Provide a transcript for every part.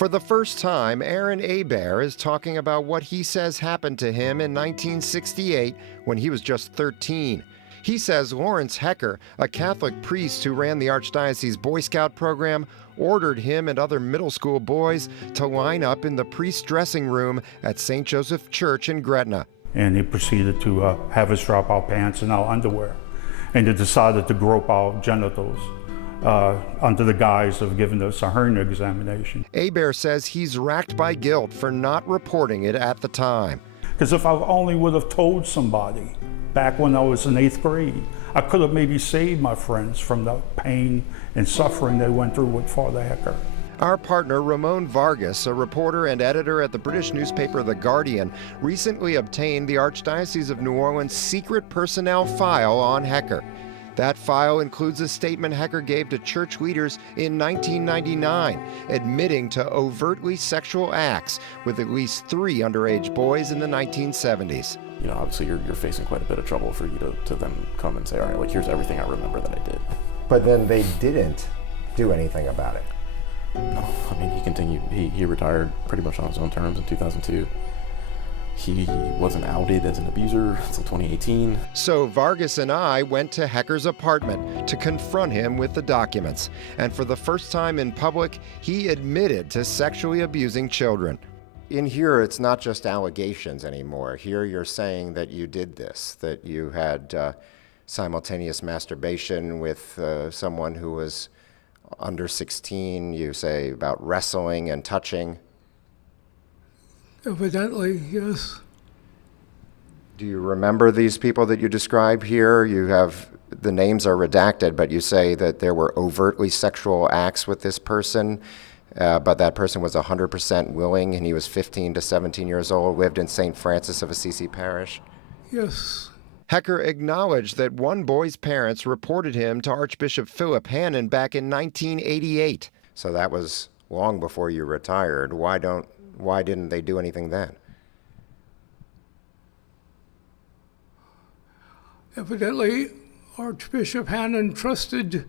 For the first time, Aaron Hebert is talking about what he says happened to him in 1968 when he was just 13. He says Lawrence Hecker, a Catholic priest who ran the Archdiocese Boy Scout program, ordered him and other middle school boys to line up in the priest's dressing room at St. Joseph Church in Gretna. And he proceeded to have us drop our pants and our underwear. And he decided to grope our genitals under the guise of giving us a hernia examination. Hebert says he's racked by guilt for not reporting it at the time. Because if I only would have told somebody back when I was in 8th grade, I could have maybe saved my friends from the pain and suffering they went through with Father Hecker. Our partner, Ramon Vargas, a reporter and editor at the British newspaper The Guardian, recently obtained the Archdiocese of New Orleans' secret personnel file on Hecker. That file includes a statement Hecker gave to church leaders in 1999, admitting to overtly sexual acts with at least 3 underage boys in the 1970s. You know, obviously you're facing quite a bit of trouble for you to then come and say, all right, like, here's everything I remember that I did. But then they didn't do anything about it. No, I mean, he continued, he retired pretty much on his own terms in 2002. He wasn't outed as an abuser until 2018. So Vargas and I went to Hecker's apartment to confront him with the documents. And for the first time in public, he admitted to sexually abusing children. In here, it's not just allegations anymore. Here you're saying that you did this, that you had simultaneous masturbation with someone who was under 16. You say about wrestling and touching. Evidently, yes. Do you remember these people that you describe here? You have, the names are redacted, but you say that there were overtly sexual acts with this person, but that person was 100% willing, and he was 15 to 17 years old, lived in St. Francis of Assisi Parish. Yes. Hecker acknowledged that one boy's parents reported him to Archbishop Philip Hannon back in 1988. So that was long before you retired. Why didn't they do anything then? Evidently, Archbishop Hannon trusted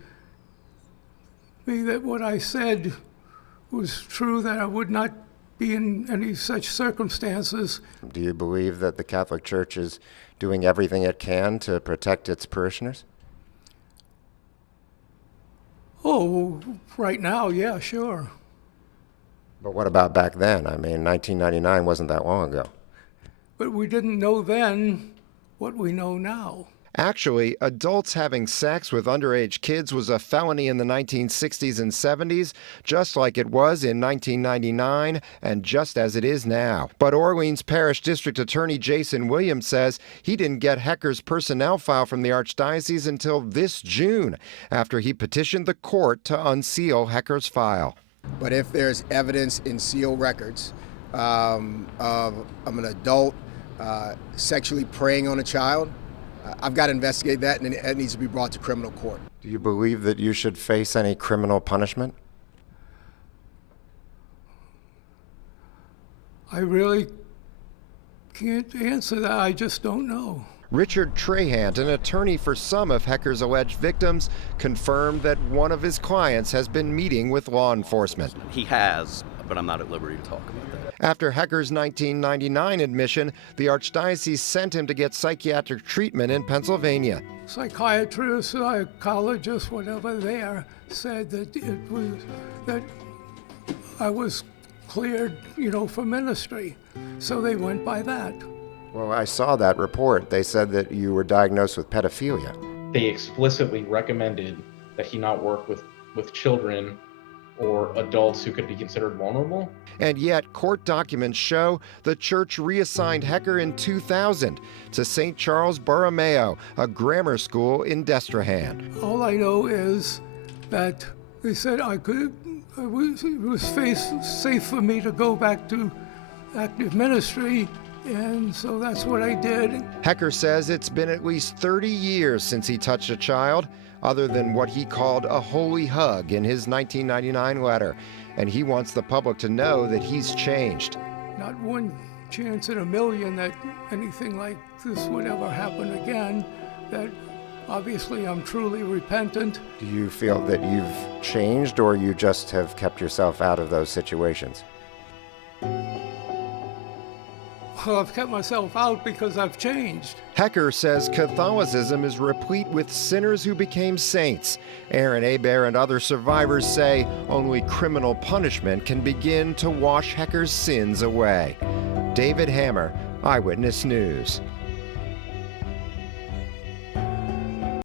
me that what I said was true, that I would not be in any such circumstances. Do you believe that the Catholic Church is doing everything it can to protect its parishioners? Oh, right now, yeah, sure. But what about back then? I mean, 1999 wasn't that long ago. But we didn't know then what we know now. Actually, adults having sex with underage kids was a felony in the 1960s and 70s, just like it was in 1999 and just as it is now. But Orleans Parish District Attorney Jason Williams says he didn't get Hecker's personnel file from the Archdiocese until this June, after he petitioned the court to unseal Hecker's file. But if there's evidence in sealed records of an adult sexually preying on a child, I've got to investigate that, and it needs to be brought to criminal court. Do you believe that you should face any criminal punishment? I really can't answer that. I just don't know. Richard Trahant, an attorney for some of Hecker's alleged victims, confirmed that one of his clients has been meeting with law enforcement. He has, but I'm not at liberty to talk about that. After Hecker's 1999 admission, the Archdiocese sent him to get psychiatric treatment in Pennsylvania. Psychiatrists, psychologists, whatever there, said that I was cleared, for ministry. So they went by that. Well, I saw that report. They said that you were diagnosed with pedophilia. They explicitly recommended that he not work with children or adults who could be considered vulnerable. And yet, court documents show the church reassigned Hecker in 2000 to St. Charles Borromeo, a grammar school in Destrehan. All I know is that they said it was safe for me to go back to active ministry, and so that's what I did. Hecker says it's been at least 30 years since he touched a child, other than what he called a holy hug in his 1999 letter. And he wants the public to know that he's changed. Not one chance in a million that anything like this would ever happen again, that Obviously, I'm truly repentant. Do you feel that you've changed, or you just have kept yourself out of those situations? Well, I've kept myself out because I've changed. Hecker says Catholicism is replete with sinners who became saints. Aaron Hebert and other survivors say only criminal punishment can begin to wash Hecker's sins away. David Hammer, Eyewitness News.